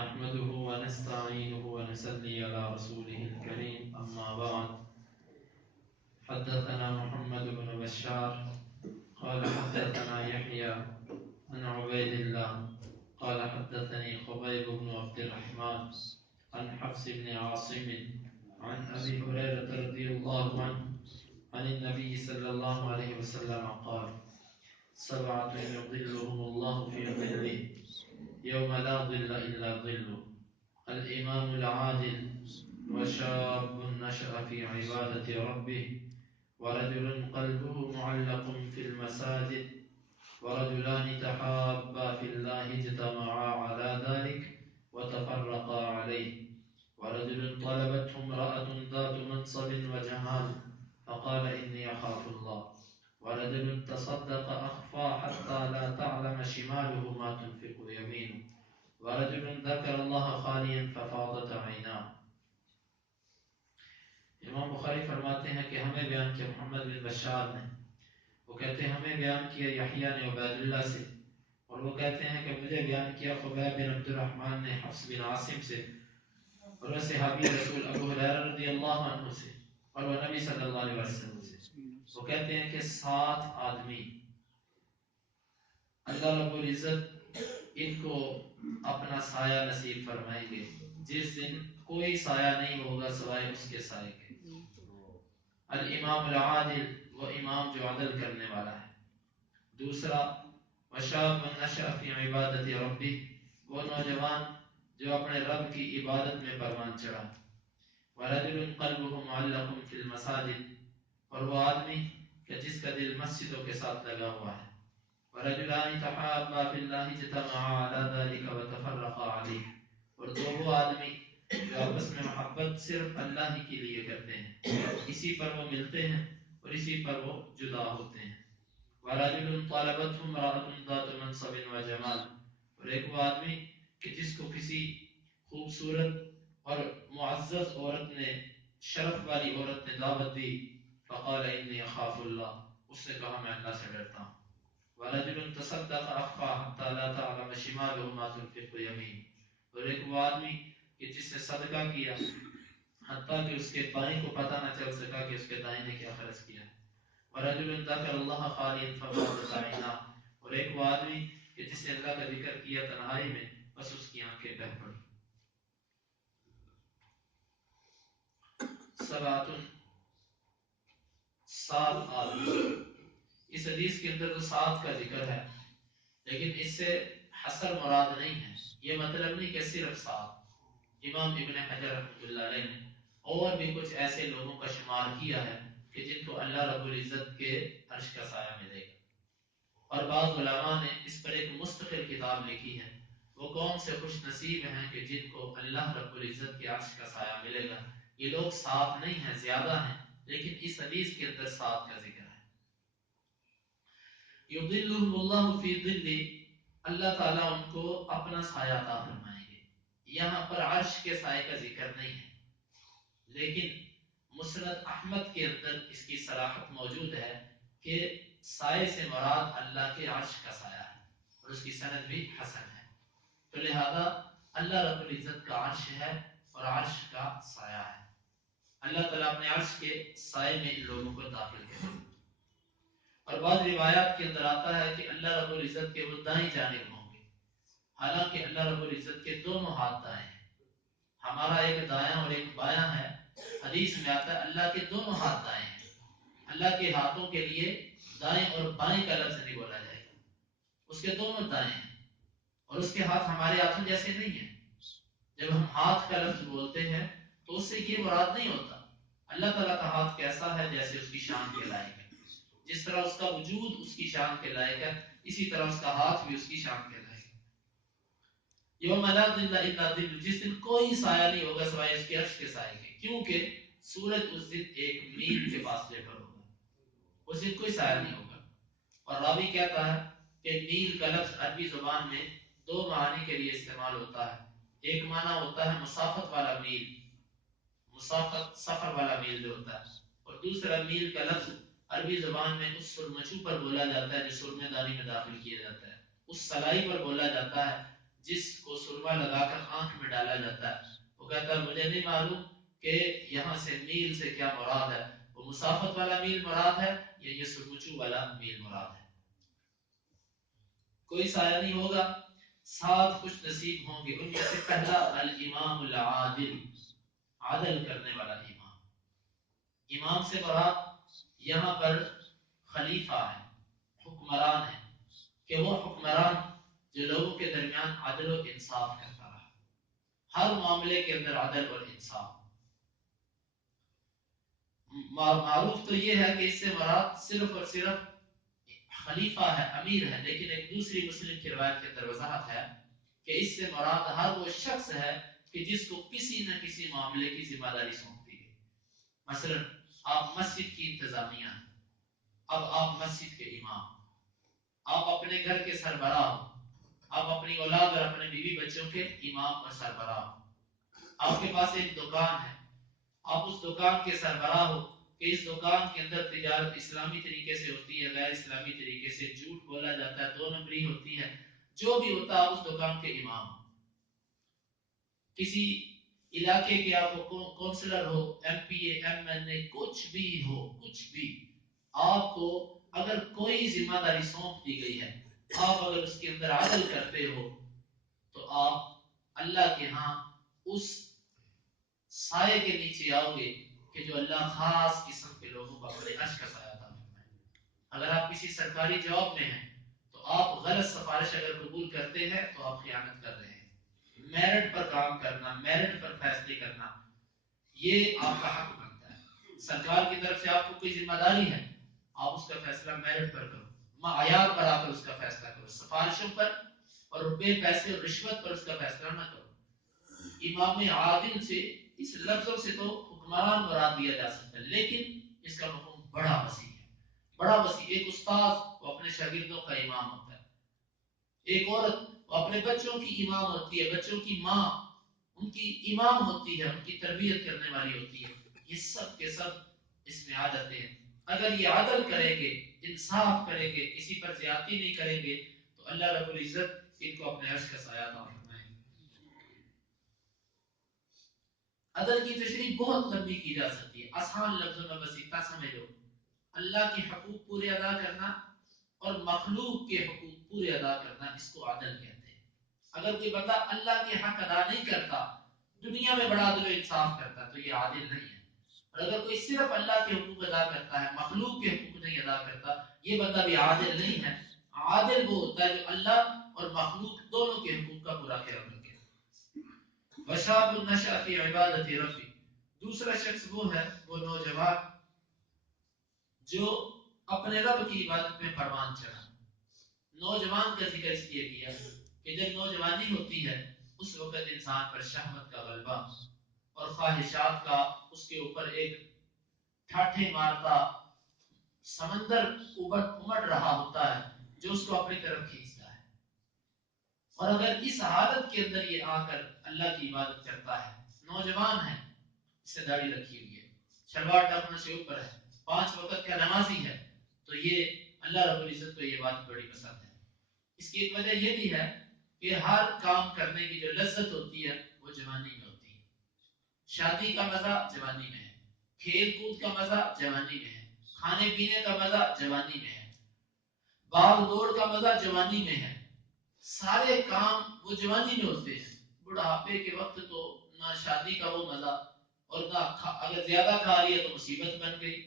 نحمده ونستعينه ونصلي على رسوله الكريم أما بعد حدثنا محمد بن بشار قال حدثنا يحيى عن عبيد الله قال حدثني خبيب بن عبد الرحمن عن حفص بن عاصم عن أبي هريرة رضي الله عنه عن النبي صلى الله عليه وسلم قال سبعة يظلهم الله في ظله يوم لا ظل إلا ظله الإمام العادل وشاب نشأ في عبادة ربه ورجل قلبه معلق في المساجد ورجلان تحابا في الله اجتمعا على ذلك وتفرقا عليه ورجل طلبته امرأة ذات منصب وجمال فقال إني أخاف الله ورجل تصدق أخفى حتى لا تعلم شماله ما تنفق يمينه ورجل ذكر الله خاليا ففاضت عيناه. امام بخاری فرماتے ہیں کہ ہمیں بیان کیا محمد بن بشار نے، وہ کہتے ہیں ہمیں بیان کیا یحییٰ نے عبید اللہ سے، اور وہ کہتے ہیں کہ مجھے بیان کیا خبیب بن عبد الرحمن نے حفص بن عاصم سے، اور وہ صحابی رسول ابو ہریرہ رضی اللہ عنہ سے، اور وہ نبی صلی اللہ علیہ وسلم سے۔ وہ کہتے ہیں کہ 7 آدمی اللہ رب العزت ان کو اپنا سایہ نصیب فرمائیں گے جس دن کوئی سایہ نہیں ہوگا سوائے اس کے سائے کے۔ الامام العادل، وہ امام جو عدل کرنے والا ہے۔ دوسرا وشاب نشأ فی عبادت ربہ، وہ نوجوان جو اپنے رب کی عبادت میں پروان چڑھا۔ ورجل قلبہ معلق فی المساجد، اور وہ آدمی کہ جس کا دل مسجدوں کے ساتھ لگا ہوا ہے۔ ورجلان تحابا فی اللہ اجتمعا علی ذلک وتفرقا علیہ، اور 2 وہ آدمی جو آپس میں محبت صرف اللہ ہی کے لیے کرتے ہیں، اسی پر وہ ملتے ہیں اور اسی پر وہ جدا ہوتے ہیں۔ ورجل طلبته امرأة ذات منصب وجمال، اور ایک وہ آدمی کہ جس کو کسی خوبصورت اور معزز عورت نے، شرف والی عورت نے دعوت دی، فقال انی اخاف اللہ، اس نے کہا میں اللہ سے ڈرتا ہوں۔ ورجل تصدق اخفى حتى لا تعلم شماله ما تنفق يمينه، اور ایک وہ آدمی کہ جس نے صدقہ کیا حتیٰ کہ اس کے بائیں کو پتہ نہ چل سکا کہ اس کے دائیں نے کیا خرچ کیا۔ ورجل ذکر اللہ خالیا ففاضت عیناہ، اور ایک وہ آدمی کہ جس نے اللہ کا ذکر کیا تنہائی میں، بس اس کی آنکھیں بہہ پڑی۔ سبعۃ، 7 آدمی۔ اس حدیث کے اندر تو 7 کا ذکر ہے، لیکن اس سے حصر مراد نہیں ہے، یہ مطلب نہیں کہ صرف 7۔ امام ابن حجر رحمۃ اللہ علیہ نے اور بھی کچھ ایسے لوگوں کا شمار کیا ہے کہ جن کو اللہ رب العزت کے عرش کا سایہ ملے گا، اور بعض علماء نے اس پر ایک مستقل کتاب لکھی ہے، وہ کون سے خوش نصیب ہیں کہ جن کو اللہ رب العزت کے عرش کا سایہ ملے گا۔ یہ لوگ 7 نہیں ہیں، زیادہ ہیں، لیکن اس حدیث کے اندر 7 کا ذکر ہے۔ یظلهم اللہ فی ظلہ، اللہ تعالیٰ ان کو اپنا سایہ عطا فرمائیں گے۔ یہاں پر عرش کے سائے کا ذکر نہیں ہے، لیکن مسند احمد کے اندر اس کی صراحت موجود ہے کہ سائے سے مراد اللہ کے عرش کا سایہ ہے، اور اس کی سند بھی حسن ہے۔ تو لہذا اللہ رب العزت کا عرش ہے اور عرش کا سایہ ہے۔ اللہ تعالیٰ اپنے عرش کے سائے میں ان لوگوں کو داخل کرے۔ اور بعض روایات کے اندر آتا ہے کہ اللہ رب العزت کے وہ دائیں جانب ہوں گے، حالانکہ اللہ رب العزت کے دونوں ہاتھ دائیں ہیں، ہمارا ایک دایاں اور ایک بایاں ہے۔ حدیث میں آتا ہے اللہ کے دونوں ہاتھ دائیں ہیں، اللہ کے ہاتھوں کے لیے دائیں اور بائیں کا لفظ نہیں بولا جائے گا، اس کے دونوں دائیں ہیں، اور اس کے ہاتھ ہمارے ہاتھوں جیسے نہیں ہیں۔ جب ہم ہاتھ کا لفظ بولتے ہیں تو اس سے یہ مراد نہیں ہوتا اللہ تعالیٰ کا ہاتھ کیسا ہے جیسے اس کی شان کے لائق ہے، جس طرح اس کا وجود اس کی شان کے لائق ہے، اسی طرح اس کا ہاتھ بھی اس کی شان کے لائق ہے۔ یوم لا ظل الا ظل، جس دن کوئی سایہ نہیں ہوگا سوائے اس کے عرش کے سائے کے، کیونکہ سورج اس دن 1 میل کے فاصلے پر ہوگا، اس دن کوئی سایہ نہیں ہوگا۔ اور راوی کہتا ہے کہ میل کا لفظ عربی زبان میں 2 معنی کے لیے استعمال ہوتا ہے۔ ایک معنی ہوتا ہے مسافت والا میل، مسافت سفر والا میل جو ہوتا ہے، اور دوسرا میل کا لفظ عربی زبان میں اس سرمچو پر بولا جاتا ہے جو سرمے دانی میں داخل کیا جاتا ہے، اس سلائی پر بولا جاتا ہے جس کو سرما لگا کر آنکھ میں ڈالا جاتا ہے، وہ کہتا ہے مجھے نہیں معلوم کہ یہاں سے میل سے کیا مراد ہے، وہ مسافت والا میل مراد ہے یا یہ سرمچو والا میل مراد ہے۔ کوئی سایہ نہیں ہوگا، 7 خوش نصیب ہوں گے، ان میں سے پہلا الامام العادل، عادل کرنے والا امام۔ امام سے مراد یہاں پر خلیفہ ہے، حکمران ہے، کہ وہ حکمران جو لوگوں کے درمیان عدل و انصاف کرتا رہا، ہر معاملے کے اندر عدل اور انصاف۔ معروف تو یہ ہے کہ اس سے مراد صرف اور صرف خلیفہ ہے، امیر ہے، لیکن ایک دوسری مسلم کی روایت کے اندر وضاحت ہے کہ اس سے مراد ہر وہ شخص ہے کہ جس کو کسی نہ کسی معاملے کی ذمہ داری سونپ دی گئی۔ مثلا آپ مسجد کی انتظامیہ ہیں، اب آپ مسجد کے امام، آپ اپنے گھر کے سربراہ ہو، آپ اپنی اولاد اور اپنے بیوی بچوں کے امام اور سربراہ ہو۔ آپ کے پاس ایک دکان ہے، آپ اس دکان کے سربراہ ہو کہ اس دکان کے اندر تجارت اسلامی طریقے سے ہوتی ہے، غیر اسلامی طریقے سے جھوٹ بولا جاتا ہے، 2 نمبری ہوتی ہے، جو بھی ہوتا ہے آپ اس دکان کے امام ہو۔ کسی علاقے کے آپ کونسلر ہو، ایم پی اے، ایم این اے، کچھ بھی ہو، کچھ بھی، آپ کو اگر کوئی ذمہ داری سونپ دی گئی ہے، آپ اگر اس کے اندر عدل کرتے ہو تو آپ اللہ کے ہاں اس سائے کے نیچے آؤ گے کہ جو اللہ خاص قسم کے لوگوں کو اپنے عرش کا سایہ عطا فرمائے۔ اگر آپ کسی سرکاری جاب میں ہیں تو آپ غلط سفارش اگر قبول کرتے ہیں تو آپ خیانت کر رہے ہیں۔ میرٹ پر کام کرنا، میرٹ پر فیصلے کرنا، یہ آپ کا حق بنتا ہے۔ سرکار کی طرف سے آپ کو کوئی ذمہ داری ہے، آپ اس کا فیصلہ میرٹ پر کرو، معیار پر آ کر اس کا فیصلہ کرو، سفارشوں پر اور روپے پیسے اور رشوت پر اس کا فیصلہ نہ کرو۔ امام عادل سے اس لفظوں سے تو حکمران مراد دیا جا سکتا ہے، لیکن اس کا مفہوم بڑا وسیع ہے، بڑا وسیع۔ ایک استاد وہ اپنے شاگردوں کا امام ہوتا ہے، ایک عورت وہ اپنے بچوں کی امام ہوتی ہے، بچوں کی ماں ان کی امام ہوتی ہے، ان کی تربیت کرنے والی ہوتی ہے۔ یہ سب کے سب اس میں آ جاتے ہیں۔ اگر یہ عدل کریں گے، انصاف کریں گے، کسی پر زیادتی نہیں کریں گے تو اللہ رب العزت ان کو اپنے عرش کا سایہ عطا فرمائے گا۔ عدل کی تشریح بہت لمبی کی جا سکتی ہے، آسان لفظوں میں بس اتنا سمجھ لو، اللہ کے حقوق پورے ادا کرنا اور مخلوق کے حقوق پورے ادا کرنا، اس کو عدل کہتے ہیں۔ اگر کوئی بندہ اللہ کے حق ادا نہیں کرتا، دنیا میں بڑا عدل و انصاف کرتا تو یہ عادل نہیں ہے، اور اگر کوئی صرف اللہ کے حقوق ادا کرتا ہے، مخلوق کے حقوق نہیں ادا کرتا، یہ بندہ بھی عادل نہیں ہے۔ عادل وہ ہوتا ہے جو اللہ اور مخلوق دونوں کے حقوق کا پورا خیال رکھے۔ وشاب النشأ فی عبادت ربی، دوسرا شخص وہ ہے، وہ نوجوان جو اپنے رب کی عبادت میں پروان چڑھا۔ نوجوان کا ذکر اس لیے کیا کہ جب نوجوانی ہوتی ہے اس وقت انسان پر شہوت کا غلبہ اور خواہشات کا اس کے اوپر ایک ٹھاٹھے مارتا سمندر امڑ رہا ہوتا ہے جو اس کو اپنی طرف کھینچتا ہے، اور اگر اس حالت کے اندر یہ آ کر اللہ کی عبادت کرتا ہے، نوجوان ہے، اس سے داڑھی رکھی ہوئی ہے، شلوار ٹاپنا سے اوپر ہے، 5 وقت کا نمازی ہے، تو یہ اللہ رب العزت کو یہ بات بڑی پسند ہے۔ اس کی ایک وجہ یہ بھی ہے کہ ہر کام کرنے کی جو لذت ہوتی ہے وہ جوانی میں ہوتی ہے۔ شادی کا مزہ جوانی میں ہے، کھیل کود کا مزہ جوانی میں ہے، کھانے پینے کا مزہ جوانی میں ہے، باغ دوڑ کا مزہ جوانی میں ہے، سارے کام وہ جوانی میں ہوتے ہیں۔ بڑھاپے کے وقت تو نہ شادی کا وہ مزہ، اور نہ اگر زیادہ کھا لیا تو مصیبت بن گئی۔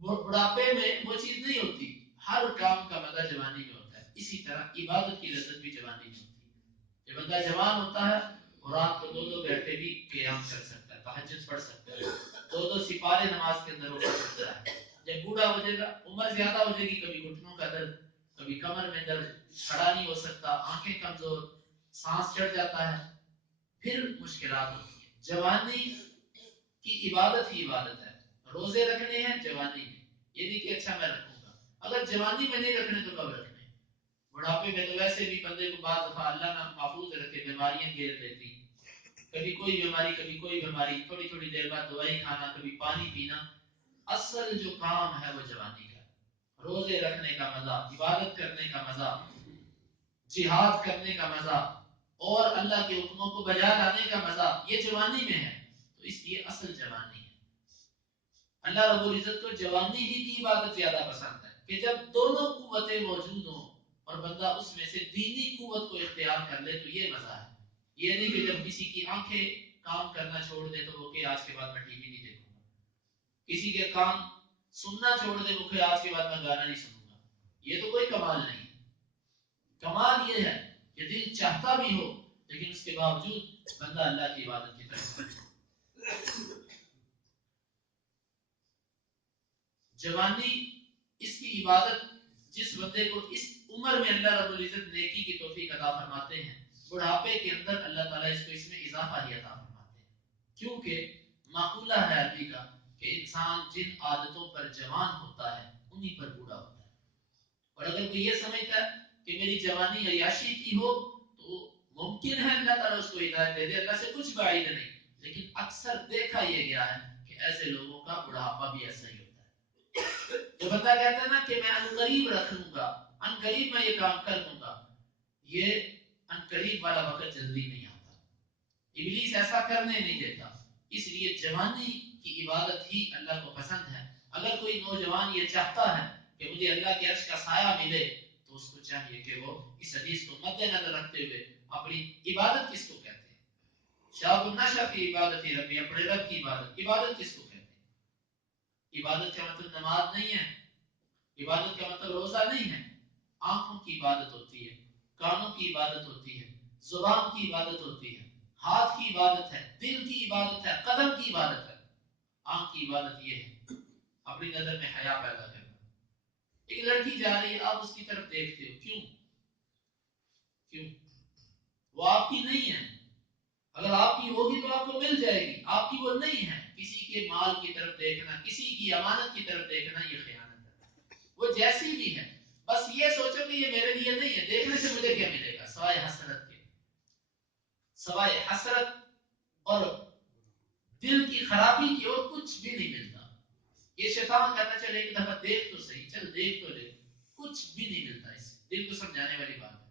بڑھاپے میں وہ چیز نہیں ہوتی، ہر کام کا مزہ جوانی میں ہوتا ہے۔ اسی طرح عبادت کی لذت بھی جوانی میں ہوتی ہے۔ جب بندہ جوان ہوتا ہے وہ رات کو 2 گھنٹے بھی قیام کر سکتا ہے، تہجد پڑھ سکتا ہے، 2 سپارے نماز کے اندر وہ پڑھ سکتا ہے۔ جب بوڑھا ہو جائے گا، عمر زیادہ ہو جائے گی، کبھی گھٹنوں کا درد، کبھی کمر میں درد، کھڑا نہیں ہو سکتا، آنکھیں کمزور، سانس چڑھ جاتا ہے، پھر مشکلات ہوتی ہیں۔ جوانی کی عبادت ہی عبادت ہے۔ روزے رکھنے ہیں جوانی میں، یہ نہیں کہ اچھا میں رکھوں گا، اگر جوانی میں نہیں رکھنے تو کب رکھنے؟ بڑھاپے میں تو ویسے بھی بندے کو بعض دفعہ اللہ نہ محفوظ رکھے بیماریاں گھیر لیتی، کبھی کوئی بیماری کبھی کوئی بیماری، تھوڑی تھوڑی دیر بعد دوائی کھانا، کبھی پانی پینا۔ اصل جو کام ہے وہ جوانی کا، روزے رکھنے کا مزہ، عبادت کرنے کا مزہ، جہاد کرنے کا مزہ، اور اللہ کے حکموں کو بجا لانے کا مزہ یہ جوانی میں ہے، تو اس لیے اصل جوانی ہے۔ اللہ رب العزت کو جوانی ہی کی عبادت زیادہ پسند ہے کہ جب دونوں قوتیں موجود ہوں اور بندہ اس میں سے دینی قوت کو اختیار کر لے، تو یہ مزہ ہے۔ یہ نہیں کہ جب کسی کی آنکھیں کام کرنا چھوڑ دے تو وہ کہ آج کے بعد میں ٹی وی نہیں دیکھوں گا، کسی کے کان سننا چھوڑ دے وہ کہ آج کے بعد میں گانا نہیں سنوں گا، یہ تو کوئی کمال نہیں۔ کمال یہ ہے کہ دل چاہتا بھی ہو لیکن اس کے باوجود بندہ اللہ کی عبادت کی طرف۔ جوانی اس کی عبادت جس بندے کو اس عمر میں اللہ رب العزت نیکی کی توفیق عطا فرماتے ہیں، بڑھاپے کے اندر اللہ تعالیٰ اس کو اس میں اضافہ ہی عطا فرماتے ہیں، کیونکہ معقولہ ہے عربی کا کہ انسان جن عادتوں پر جوان ہوتا ہے انہی پر بوڑھا ہوتا ہے۔ اور اگر کوئی یہ سمجھتا ہے کہ میری جوانی عیاشی کی ہو تو ممکن ہے اللہ تعالیٰ اس کو ہدایت دے دے، اللہ سے کچھ بعید نہیں، لیکن اکثر دیکھا یہ گیا ہے کہ ایسے لوگوں کا بڑھاپا بھی ایسا ہی ہوتا ہے۔ جو بندہ کہتا ہے نا کہ میں عنقریب رکھ لوں گا، عنقریب میں یہ کام کر لوں گا، یہ عنقریب والا وقت جلدی نہیں آتا، ابلیس ایسا کرنے نہیں دیتا۔ اس لیے جوانی کی عبادت ہی اللہ کو پسند ہے۔ اگر کوئی نوجوان یہ چاہتا ہے کہ مجھے اللہ کے عرش کا سایہ ملے تو اس کو چاہیے کہ وہ اس حدیث کو مد نظر رکھتے ہوئے اپنی عبادت کس کو کہتے ہیں، شاب النشأ کی عبادت ہی ربی، اپنے رب کی عبادت، عبادت کس کو کہتے ہیں؟ عبادت کا مطلب نماز نہیں ہے، عبادت کا مطلب روزہ نہیں ہے۔ آنکھوں کی عبادت ہوتی ہے، کانوں کی عبادت ہوتی ہے، زبان کی عبادت ہوتی ہے، ہاتھ کی عبادت ہے، دل کی عبادت ہے، قدم کی عبادت ہے۔ آنکھ کی عبادت یہ ہے اپنی نظر میں حیا پیدا کرنا۔ ایک لڑکی جا رہی ہے، آپ اس کی طرف دیکھتے ہو، کیوں؟ وہ آپ کی نہیں ہے، اگر آپ کی ہوگی تو آپ کو مل جائے گی، آپ کی وہ نہیں ہے۔ کسی کے مال کی طرف دیکھنا، کسی کی امانت کی طرف دیکھنا یہ خیانت ہے، وہ جیسی بھی ہے، بس یہ سوچو کہ یہ میرے لیے نہیں ہے، دیکھنے سے مجھے کیا ملے گا سوائے حسرت کے، سوائے حسرت اور دل کی خرابی کی اور کچھ بھی نہیں ملتا۔ یہ شیطان کہتا چلے ایک دفعہ دیکھ تو صحیح، چل دیکھ تو لے، کچھ بھی نہیں ملتا اس سے۔ دل کو سمجھانے والی بات ہے۔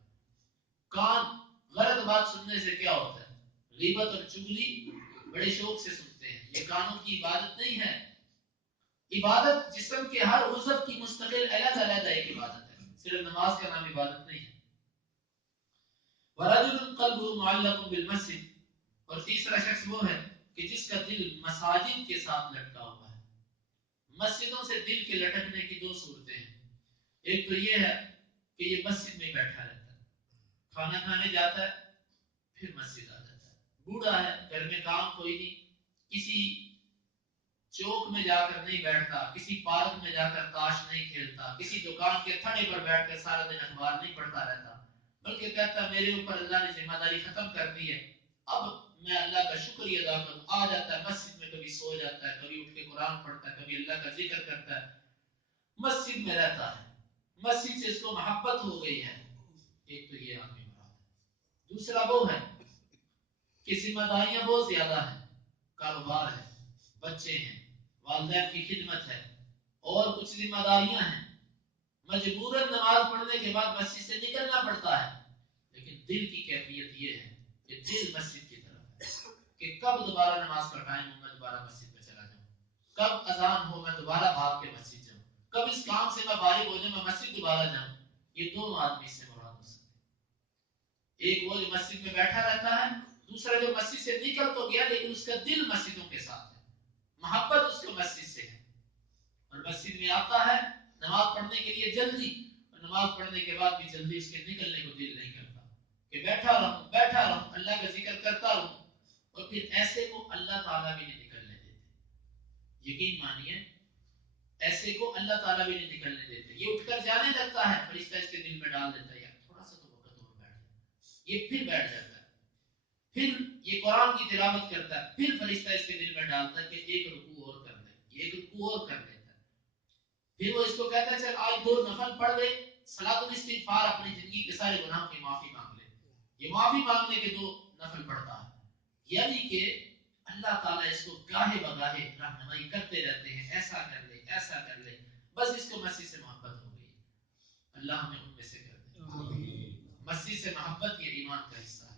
کان غلط بات سننے سے کیا ہوتا ہے؟ غیبت اور چغلی بڑے شوق سے سنتے ہیں، یہ کانوں کی عبادت نہیں ہے۔ عبادت جسم کے ہر عضو کی مستقل علیحدہ علیحدہ ایک عبادت ہے، صرف نماز کا نام عبادت نہیں ہے۔ وَرَجُلٌ قَلْبُهُ مُعَلَّقٌ بِالْمَسْجِدِ، اور تیسرا شخص وہ ہے کہ جس کا دل مساجد کے ساتھ لٹکا ہوا ہے۔ مسجدوں سے دل کے لٹکنے کی دو صورتیں ہیں، ایک تو یہ ہے کہ یہ مسجد میں بیٹھا رہتا ہے، کھانا کھانے جاتا ہے پھر مسجد آ جاتا ہے، بوڑھا ہے گھر میں کام کوئی نہیں، کسی چوک میں جا کر نہیں بیٹھتا، کسی پارک میں جا کر تاش نہیں کھیلتا، کسی دکان کے تھڑے پر بیٹھ کر سارا دن اخبار نہیں پڑھتا رہتا، بلکہ کہتا میرے اوپر اللہ نے ذمہ داری ختم کر دی ہے، اب میں اللہ کا شکریہ ادا کروں۔ آ جاتا ہے مسجد میں، کبھی سو جاتا ہے، کبھی اٹھ کے قرآن پڑھتا ہے، کبھی اللہ کا ذکر کرتا ہے، مسجد میں رہتا ہے، مسجد سے اس کو محبت ہو گئی ہے۔ ایک تو یہ آدمی مراد ہے۔ دوسرا وہ ہے کہ ذمہ داریاں بہت زیادہ ہیں، کاروبار ہے، بچے ہیں، والدین کی خدمت ہے، اور کچھ ذمہ داریاں ہیں، مجبوراً نماز پڑھنے کے بعد مسجد سے نکلنا پڑتا ہے، لیکن دل کی کیفیت یہ ہے کہ دل مسجد کی طرف ہے کہ کب دوبارہ نماز کا ٹائم ہو میں دوبارہ مسجد میں چلا جاؤں، کب اذان ہو میں دوبارہ بھاگ کے مسجد جاؤں، کب اس کام سے میں فارغ ہو جاؤں میں مسجد دوبارہ جاؤں۔ یہ دونوں آدمی سے مراد ہو سکتے ہیں، ایک وہ جو مسجد میں بیٹھا رہتا ہے، دوسرا جو مسجد سے نکل تو گیا لیکن اس کا دل مسجدوں کے ساتھ ہے، محبت اس کو مسجد سے ہے، اور مسجد میں آتا ہے نماز پڑھنے کے لیے جلدی، اور نماز پڑھنے کے بعد بھی جلدی اس کے نکلنے کو دل نہیں کرتا کہ بیٹھا رہوں اللہ کا ذکر کرتا رہوں، اور پھر ایسے کو اللہ تعالیٰ بھی نہیں نکلنے دیتے۔ یقین مانیے ایسے کو اللہ تعالیٰ بھی نہیں نکلنے دیتے، یہ اٹھ کر جانے لگتا ہے، فرشتہ اس کے دل میں ڈال دیتا ہے یار تھوڑا سا تو وقت اور بیٹھ جائے، یہ پھر بیٹھ جاتا ہے، پھر یہ قرآن کی تلاوت کرتا ہے، پھر فرشتہ اس کے دل میں ڈالتا ہے کہ ایک رکوع اور کر لے، یہ ایک رکوع اور کر لیتا ہے، پھر وہ اس کو کہتا ہے چل آج 2 نفل پڑھ لے، صلاۃ الاستغفار، اپنی زندگی کے سارے گناہوں کی معافی مانگ لے، یہ معافی مانگنے کے 2 نفل پڑھتا ہے، یعنی کہ اللہ تعالیٰ اس کو گاہے بگاہے رہنمائی کرتے رہتے ہیں، ایسا کر لے ایسا کر لے، بس اس کو مسجد سے محبت ہو گئی ہے۔ اللہ ہمیں ان میں سے کر دے۔ مسجد سے محبت یہ ایمان کا حصہ ہے۔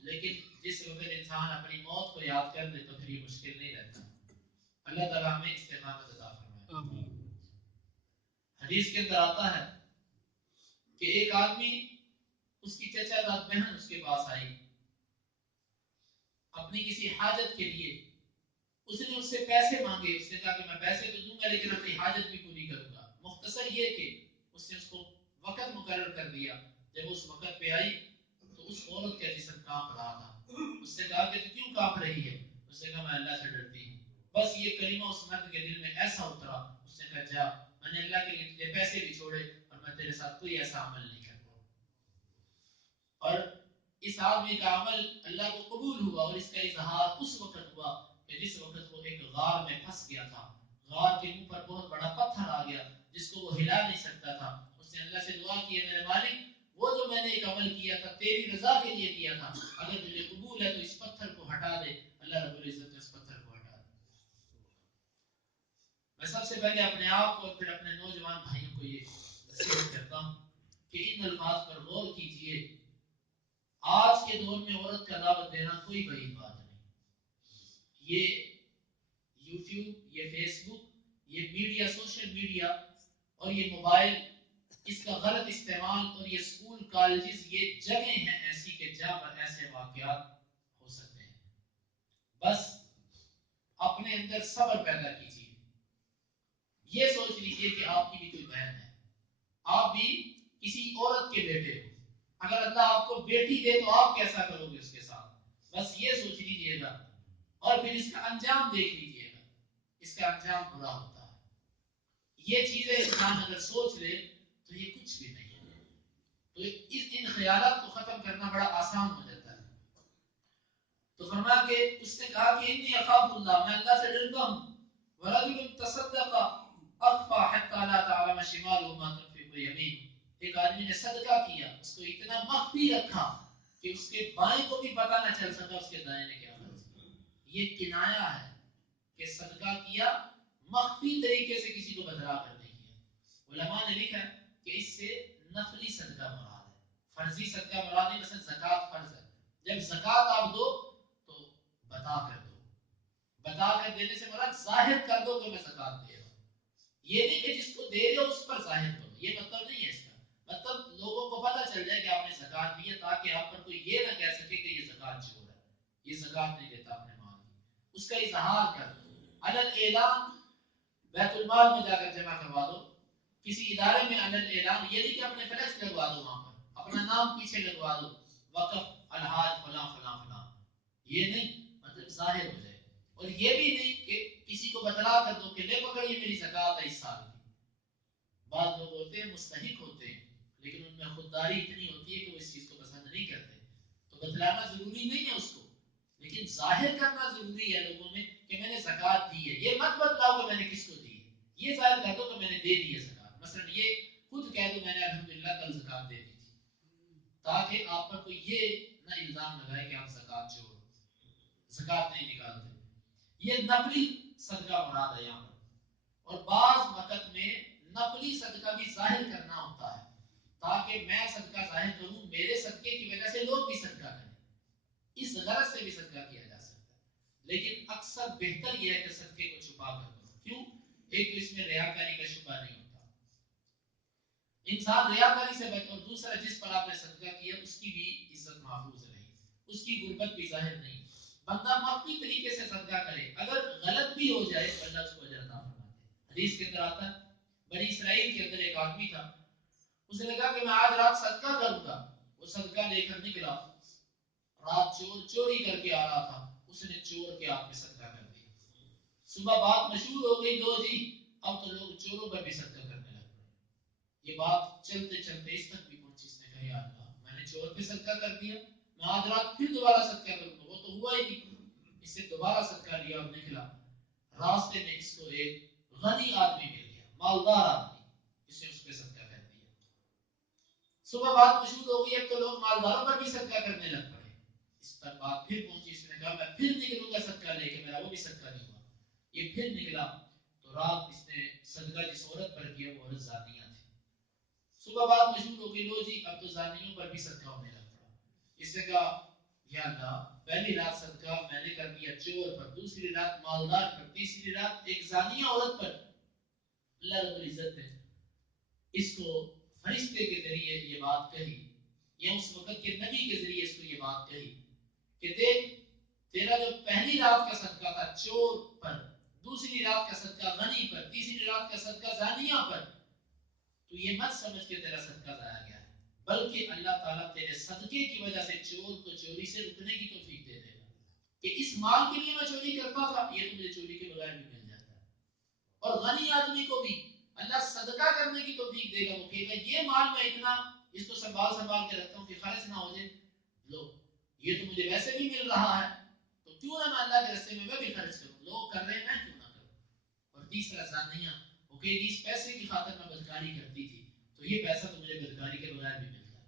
لیکن جس وقت انسان اپنی موت کو یاد کر دے تو پھر یہ مشکل نہیں رہتا. اللہ تعالیٰ ہمیں استقامت عطا فرمائے. حدیث کے اندر آتا ہے کہ ایک آدمی، اس کی چچا داد بہن اس کے پاس آئی اپنی کسی حاجت کے لیے. اس نے اس سے پیسے مانگے. اس نے کہا کہ میں پیسے تو دوں گا لیکن اپنی حاجت بھی پوری کروں گا. مختصر یہ کہ اس نے اس کو وقت مقرر کر دیا. جب اس وقت پہ آئی تو اس عورت کا جسم کانپ رہا تھا. اس نے کہا کہ تو کیوں کانپ رہی ہے؟ اس نے کہا میں اللہ سے ڈرتی ہوں. بس یہ کلمہ اس مرد کے دل میں ایسا اترا. اس نے کہا جا، میں نے اللہ کے لیے تجھے پیسے بھی چھوڑے اور میں تیرے ساتھ کوئی ایسا عمل نہیں کرتا. اور اس آدمی کا عمل اللہ کو قبول ہوا اور اس کا اظہار اس وقت ہوا کہ جس وقت وہ ایک غار میں پھنس گیا تھا. غار کے منہ پر بہت بڑا پتھر آ گیا جس کو وہ ہلا نہیں سکتا تھا. اس نے اللہ سے دعا کی، میرے مالک وہ جو میں نے ایک عمل کیا تھا تیری رضا کے لیے کیا تھا، اگر تجھے قبول ہے تو اس پتھر کو ہٹا دے. اللہ رب العزت نے اس پتھر کو ہٹا دیا. میں سب سے پہلے اپنے آپ کو اور پھر اپنے نوجوان بھائیوں کو یہ نصیحت کرتا ہوں کہ ان الفاظ پر غور کیجئے. آج کے دور میں عورت کا دعوت دینا کوئی بڑی بات نہیں. یہ یوٹیوب، یہ فیس بک، یہ میڈیا، سوشل میڈیا اور یہ موبائل، اس کا غلط استعمال اور یہ اسکول کالجز، یہ جگہیں ہیں ایسی کہ جہاں پر ایسے واقعات ہو سکتے ہیں. بس اپنے اندر صبر پیدا کیجیے. یہ سوچ لیجیے کہ آپ کی بھی کوئی بہن ہے، آپ بھی کسی عورت کے بیٹے ہو. اگر اللہ آپ کو بیٹی دے تو آپ کیسا کرو گے اس کے ساتھ؟ بس یہ سوچ لیجیے گا اور پھر اس کا انجام دیکھ لیجیے گا. اس کا انجام برا ہوتا ہے. یہ چیزیں انسان اگر سوچ لے تو یہ کچھ بھی نہیں ہے. تو ان خیالات کو ختم کرنا بڑا آسان ہو جاتا ہے. تو فرمایا کہ اس نے کہا کہ انی اخاف اللہ، میں اللہ سے ڈرتا ہوں. ورجل تصدق اخفى حتى لا تعلم شماله ما تنفق يمينه. ایک آدمی نے صدقہ کیا، اس کو اتنا مخفی رکھا کہ اس کے بائیں کو بھی پتہ نہ چل سکا اس کے دائیں نے کیا خرچ کیا. یہ کنایا ہے کہ صدقہ کیا مخفی طریقے سے، کسی کو بتلا کر نہیں کیا. علماء نے لکھا کہ اس سے نفلی صدقہ مراد ہے، فرضی صدقہ مراد نہیں. مثلا زکوٰۃ فرض ہے، جب زکوٰۃ آپ دو تو بتا کر دو. بتا کر دینے سے مراد ظاہر کر دو کہ میں زکوٰۃ دے رہا ہوں. یہ نہیں کہ جس کو دے رہے ہو اس پر ظاہر کرو، یہ مطلب نہیں ہے اس کا. مطلب لوگوں کو پتہ چل جائے کہ آپ نے زکوٰۃ دی ہے، تاکہ آپ پر کوئی یہ نہ کہہ سکے کہ یہ زکوٰۃ چور ہے، یہ زکوٰۃ نہیں دیتا اپنے مال کی. اس کا اظہار کر دو. علل اعلان بیت المال میں جا کر جمع کروا دو. کسی ادارے میں علل اعلان، یہ نہیں کہ اپنے فلیکس لگوا دو، وہاں پر اپنا نام پیچھے لگوا دو، وقف الحاج فلاں فلاں فلاں. یہ نہیں، مطلب ظاہر ہو جائے. اور یہ بھی نہیں کہ کسی کو بتلا کر دو کہ لے پکڑ یہ میری زکوٰۃ ہے اس سال کی. بعض لوگ ہوتے ہیں مستحق ہوتے ہیں لیکن ان میں خودداری اتنی ہوتی ہے کہ وہ اس چیز کو پسند نہیں کرتے. تو بتلانا ضروری نہیں ہے اس کو، لیکن ظاہر کرنا ضروری ہے لوگوں میں کہ میں نے زکوٰۃ دی ہے. یہ مت بتلاؤ کہ میں نے کس کو دی ہے، یہ ظاہر کر دو کہ میں نے دے دی ہے زکوٰۃ. مثلا یہ خود کہہ دو میں نے الحمدللہ کل زکوٰۃ دے دی تھی، تاکہ آپ پر کوئی یہ نہ الزام لگائے کہ آپ زکوٰۃ چور، زکوٰۃ نہیں نکالتے. یہ نفلی صدقہ مراد ہے یہاں پر. اور بعض وقت میں نفلی صدقہ بھی ظاہر کرنا ہوتا ہے تاکہ میں صدقہ ظاہر کروں، میرے صدقے کی وجہ سے لوگ بھی صدقہ کریں. اس غرض سے بھی صدقہ کیا جا سکتا ہے، لیکن اکثر بہتر یہ ہے کہ صدقے کو چھپا کر کرو. کیوں؟ ایک تو اس میں ریاکاری کا شبہ نہیں ہوتا، انسان ریاکاری سے بچ. اور دوسرا جس پر آپ نے صدقہ کیا اس کی بھی عزت محفوظ رہی، اس کی غربت بھی ظاہر نہیں. بندہ مخفی طریقے سے صدقہ کرے، اگر غلط بھی ہو جائے تو اللہ اس کو اجر عطا فرماتے ہیں. حدیث کے اندر آتا ہے بنی اسرائیل کے اندر ایک آدمی تھا، اس نے کہا کہ میں آج رات صدقہ کروں گا. وہ صدقہ لے کر نکلا، رات چوری کر کے آ رہا تھا، اس نے چور کے ہاتھ میں صدقہ کر دیا. صبح بات مشہور ہو گئی، لو جی اب تو لوگ چوروں پر بھی صدقہ کرنے لگ پڑے. یہ بات چلتے چلتے اس تک بھی پہنچی. اس نے کہا یا اللہ میں نے چور پہ صدقہ کر دیا، میں آج رات پھر دوبارہ صدقہ کروں گا. وہ تو ہوا ہی نہیں. اس سے دوبارہ صدقہ لیا اور نکلا. راستے میں اس کو ایک غنی آدمی مل گیا، مالدار آدمی. اس نے اس پہ صدقہ کر دیا. صبح بات مشہور ہو گئی، اب تو لوگ مالداروں پر بھی صدقہ کرنے لگ پڑے. اس پر بات پھر پہنچی. اس نے کہا میں پھر نکلوں گا صدقہ لے کے، میرا وہ بھی صدقہ نہیں ہوا. یہ پھر نکلا تو رات اس نے صدقہ جس عورت پر کیا وہ عورت زانیہ تھی. صبح بات مشہور ہو گئی، لو جی اب تو زانیوں پر بھی صدقہ ہونے لگ پڑا. اس نے کہا یا اللہ پہلی رات صدقہ میں نے کر دیا چور پر، دوسری رات مالدار پر، تیسری رات ایک زانیہ عورت پر. اللہ رب العزت نے اس کو فرشتے کے ذریعے یہ بات کہی یا اس وقت کے نبی کے ذریعے اس کو یہ بات کہی کہ دیکھ تیرا جو پہلی رات کا صدقہ تھا چور پر، دوسری رات کا صدقہ غنی پر، تیسری رات کا صدقہ زانیہ پر، تو یہ مت سمجھ کے تیرا صدقہ ضائع گیا ہے، بلکہ اللہ تعالیٰ تیرے صدقے کی وجہ سے چور کو چوری سے رکنے کی توفیق دے دے گا کہ اس مال کے لیے میں چوری کرتا تھا، یہ تو مجھے چوری کے بغیر بھی مل جاتا ہے. اور غنی آدمی کو بھی اللہ صدقہ کرنے کی توفیق دے گا، وہ کہے گا یہ مال میں اتنا اس کو سنبھال کے رکھتا ہوں کہ خرچ نہ ہو جائے، لو یہ تو مجھے ویسے بھی مل رہا ہے تو کیوں نہ میں اللہ کے راستے میں بھی خرچ کروں، لوگ کر رہے ہیں میں کیوں نہ کروں. اور تیسرا زانیہ وہ کہے گی اس پیسے کی خاطر میں بدکاری کرتی تھی تو یہ پیسہ تو مجھے بدکاری کے بغیر بھی ملتا ہے.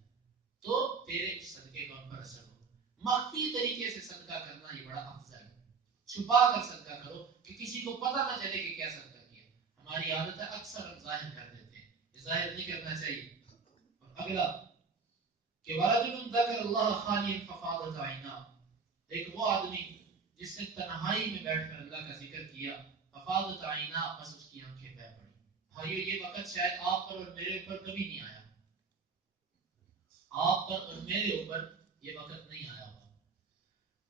تو تیرے اس صدقے کا ان پر اثر ہو. مخفی طریقے سے صدقہ کرنا یہ بڑا افضل ہے. چھپا کر صدقہ کرو کہ کسی کو پتہ نہ چلے کہ کیا صدقہ کیا. ہماری عادت ہے اکثر ہم ظاہر کر دیتے ہیں، یہ ظاہر نہیں کرنا چاہیے. اور اگلا کہ ورجل ذکر اللہ خالیا ففاضت عیناہ، ایک وہ آدمی جس نے تنہائی میں بیٹھ کر اللہ کا ذکر کیا، ففاضت عیناہ، بس اس کی آنکھیں بہہ پڑی. بھائیو یہ وقت شاید آپ پر اور میرے اوپر کبھی نہیں آیا، آپ پر اور میرے اوپر یہ وقت نہیں آیا ہوا.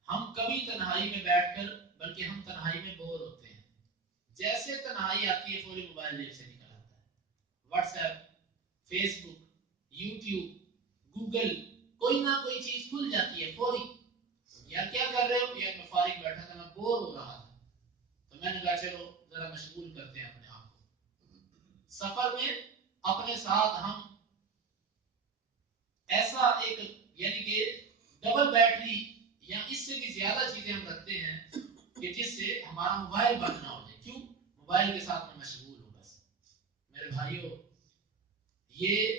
ہم کبھی تنہائی میں بیٹھ کر، بلکہ ہم تنہائی میں بور ہوتے ہیں، جیسے تنہائی آتی ہے فوری موبائل جیب سے نکل آتا ہے، واٹس ایپ، فیس بک، یوٹیوب، گوگل، کوئی نہ کوئی چیز کھل جاتی ہے فوری. یار کیا کر رہے ہو؟ یار میں فارغ بیٹھا تھا، میں بور ہو رہا تھا تو میں نے کہا چلو ذرا مشغول کرتے ہیں اپنے آپ کو. سفر میں اپنے ساتھ ہم ایسا ایک یعنی کہ ڈبل بیٹری یا اس سے بھی زیادہ چیزیں ہم رکھتے ہیں کہ جس سے ہمارا موبائل بند نہ ہو جائے. کیوں؟ موبائل کے ساتھ میں مشغول ہوں. بس میرے بھائیوں، یہ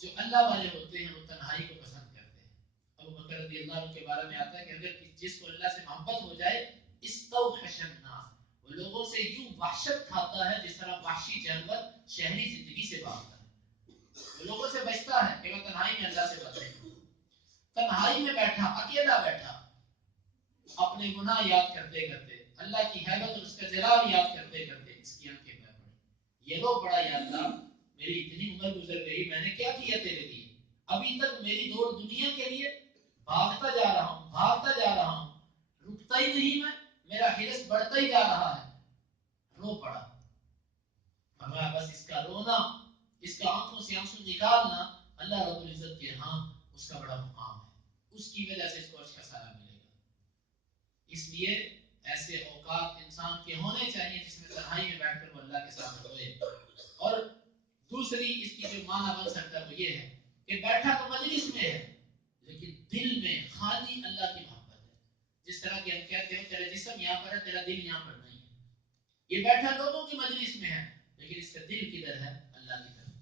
جو اللہ والے ہوتے ہیں وہ تنہائی کو پسند کرتے ہیں. ابو بکر رضی اللہ عنہ کے بارے میں آتا ہے کہ اگر جس کو اللہ سے محبت ہو جائے، استوحش الناس، وہ لوگوں سے یوں وحشت کھاتا ہے جس طرح وحشی جانور شہری زندگی سے بھاگتا ہے. وہ لوگوں سے بچتا ہے کہ میں تنہائی میں اللہ سے بچے. تنہائی میں بیٹھا، اکیلا بیٹھا، اپنے گناہ یاد کرتے کرتے، اللہ کی حیبت اور اس کا جلال یاد کرتے کرتے اس کی آنکھیں بہ پڑی. یہ لو بڑا یا اللہ، میری اتنی عمر گزر گئی، میں نے کیا کیا تیرے لیے؟ ابھی تک میری دوڑ دنیا کے لیے بھاگتا جا رہا ہوں، بھاگتا جا رہا ہوں، رکتا ہی نہیں میں، میرا حرص بڑھتا ہی جا رہا ہے. رو پڑا. فرمایا بس اس کا رونا، اس کا آنکھوں سے آنسو نکالنا اللہ رب العزت کے ہاں اس کا بڑا مقام ہے، اس کی وجہ سے اس کو عرش کا سایہ ملے گا. اس لیے ایسے اوقات انسان کے ہونے چاہیے جس میں تنہائی میں بیٹھ کر وہ اللہ کے ساتھ روئے. اور دوسری اس کی جو معنی بن سکتا ہے وہ یہ ہے کہ بیٹھا تو مجلس میں ہے لیکن دل میں خالی اللہ کی محبت ہے. جس طرح کہ ہم کہتے ہیں تیرا جسم یہاں پر ہے، تیرا دل یہاں پر نہیں ہے. یہ بیٹھا لوگوں کی مجلس میں ہے لیکن اس کا دل کدھر ہے؟ اللہ کی طرف.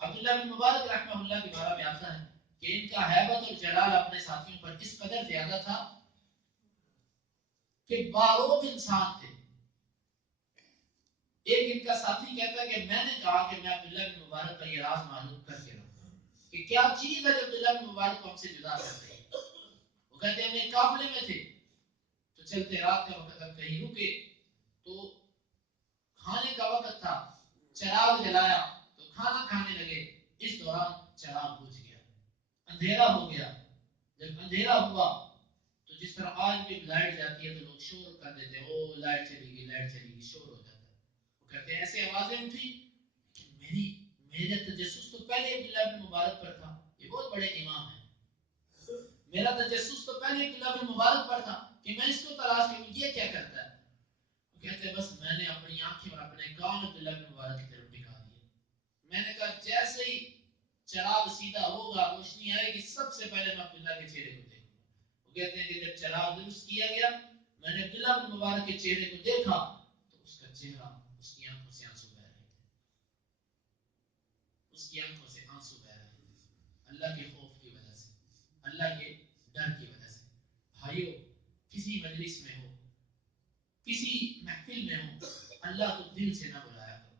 عبداللہ بن مبارک رحمہ اللہ کے بارے میں آتا ہے کہ ان کا ہیبت اور جلال اپنے ساتھیوں پر اس قدر زیادہ تھا کہ باروب انسان تھے. ایک ان کا ساتھی کہتا ہے کہ میں نے کہا کہ میں عبداللہ بن مبارک کا یہ راز معلوم کر کے رہوں کہ کیا چیز ہے جو عبداللہ بن مبارک کو ہم سے جدا کر رہی ہے. وہ کہتے ہیں ہم ایک قافلے میں تھے تو چلتے رات کا وقت ہم کہیں رکے تو کھانے کا وقت تھا، چراغ جلایا تو کھانا کھانے لگے. اس دوران چراغ بجھ گیا، اندھیرا ہو گیا. جب اندھیرا ہوا تو جس طرح آج جب لائٹ جاتی ہے تو لوگ شور کر دیتے ہیں، او لائٹ چلی گئی، لائٹ چلی گئی، شور ہو جاتا ہے. وہ کہتے ہیں ایسے آوازیں اٹھی کہ میرا تجسس تو پہلے عبداللہ بن مبارک پر تھا، یہ بہت بڑے امام ہیں، میرا تجسس تو پہلے عبداللہ بن مبارک پر تھا کہ میں اس کو تلاش کروں یہ کیا کرتا ہے. وہ کہتے ہیں بس میں نے اپنی آنکھیں اور اپنے کان عبداللہ بن مبارک کی طرف ٹکا دیے. میں نے کہا جیسے ہی چراغ سیدھا ہوگا، روشنی آئے گی، سب سے پہلے میں عبداللہ کے چہرے کو دیکھوں گا. وہ کہتے ہیں کہ جب چراغ درست کیا گیا میں نے عبداللہ بن مبارک کے چہرے کو دیکھا تو اس کا چہرہ، اس کی آنکھوں سے آنسو بہ رہے تھے، اس کی آنکھوں سے آنسو بہ رہے تھے اللہ کے خوف کی وجہ سے، اللہ کے ڈر کی وجہ سے. بھائیو، کسی مجلس میں ہو، کسی محفل میں ہو، اللہ کو دل سے نہ بلایا کرو.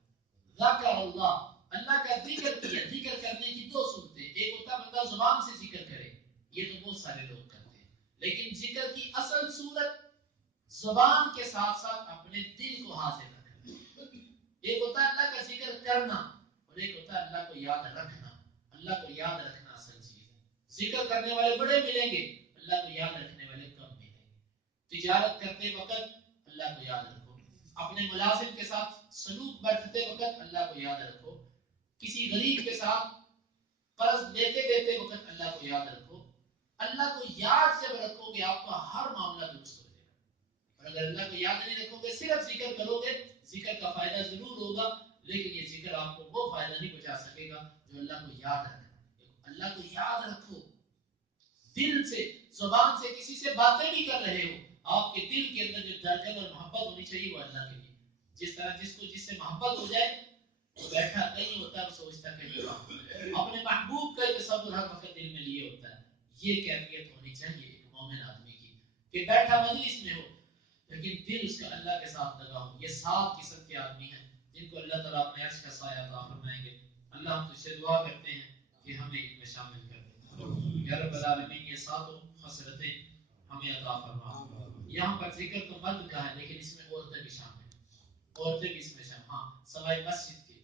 ذکر اللہ، اللہ کا ذکر کیا. ذکر کرنے کی دو صورتیں، ایک ہوتا بندہ زبان سے ذکر کرے، یہ تو بہت سارے لوگ کرتے ہیں، لیکن ذکر کی اصل صورت زبان کے ساتھ ساتھ اپنے دل کو حاضر رکھنا. ایک ہوتا ہے اللہ کا ذکر کرنا اور ایک ہوتا ہے اللہ کو یاد رکھنا. اللہ کو یاد رکھنا اصل چیز ہے. ذکر کرنے والے بڑے ملیں گے, اللہ کو یاد رکھنے والے کم ملیں گے. تجارت کرتے وقت اللہ کو یاد رکھو, اپنے ملازم کے ساتھ سلوک برتتے وقت اللہ کو یاد رکھو, کسی غریب کے ساتھ قرض لیتے دیتے وقت اللہ کو یاد رکھو. اللہ کو یاد جب رکھو گے آپ کا ہر معاملہ درست ہو جائے گا. اور اگر اللہ کو یاد نہیں رکھو گے, صرف ذکر کرو گے, ذکر کا فائدہ ضرور ہوگا لیکن یہ ذکر آپ کو وہ فائدہ نہیں پہنچا سکے گا جو اللہ کو یاد رکھنا. اللہ کو یاد رکھو, دل سے, زبان سے کسی سے باتیں بھی کر رہے ہو, آپ کے دل کے اندر جو درگت اور محبت ہونی چاہیے وہ اللہ کے لیے. جس طرح جس سے محبت ہو جائے وہ بیٹھا کہیں ہوتا ہے, وہ سوچتا کہیں اپنے محبوب کا تصور ہر وقت دل میں لیے ہوتا ہے. یہ کیفیت ہونی چاہیے ایک مومن آدمی کی کہ بیٹھا مجلس میں ہو لیکن دل اس کا اللہ کے ساتھ لگا ہو. یہ 7 قسم کے آدمی ہیں جن کو اللہ تعالیٰ اپنے عرش کا سایہ عطا فرمائیں گے. اللہ ہم تجھ سے دعا کرتے ہیں کہ ہمیں ان میں شامل کر دیں یا رب العالمین. یہ 7 خصلتیں ہمیں عطا فرما. یہاں پر ذکر تو مرد کا ہے لیکن اس میں عورتیں بھی شامل ہیں, عورتیں بھی اس میں شامل. ہاں سوائے مسجد کے,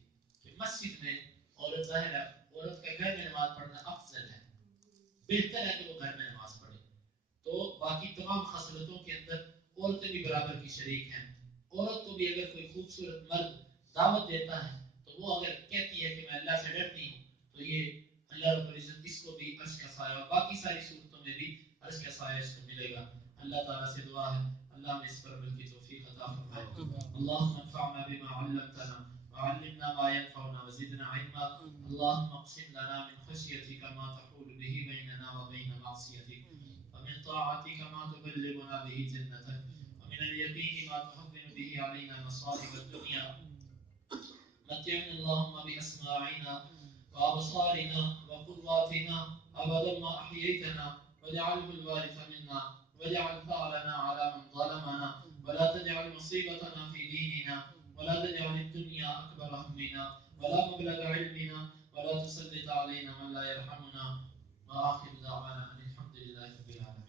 کہ مسجد میں عورت ظاہر ہے, عورت کا گھر میں نماز پڑھنا افضل ہے, بہتر ہے کہ وہ گھر میں نماز پڑھے. تو باقی تمام خصلتوں کے اندر عورتیں بھی برابر کی شریک ہیں. عورت کو بھی اگر کوئی خوبصورت مرد دعوت دیتا ہے تو وہ اگر کہتی ہے کہ میں اللہ سے ڈرتی ہوں تو یہ اللہ رب العزت اس کو بھی عرش کا سایہ, باقی ساری صورتوں میں بھی عرش کا سایہ اس کو ملے گا. اللہ تعالیٰ سے دعا ہے اللہ ہمیں اس پر عمل کی توفیق عطا فرمائے. اللهم انفعنا بما علمتنا وعلمنا ما ينفعنا وزدنا علما. اللهم اقسم لنا من خشيتك ما تحول به بيننا وبين معصيتك, ومن طاعتك ما تبلغنا به جنتك, ومن اليقين ما تهون به علينا مصائب الدنيا. متعنا اللهم بأسماعنا وأبصارنا وقواتنا أبدا ما أحييتنا, واجعله الوارث منا, واجعل ثارنا على من ظلمنا, ولا تجعل مصيبتنا في ديننا, ولا تجعل الدنيا أكبر همنا ولا مبلغ علمنا, ولا تسلط علينا من لا يرحمنا. وآخر دعوانا أن الحمد لله رب العالمين.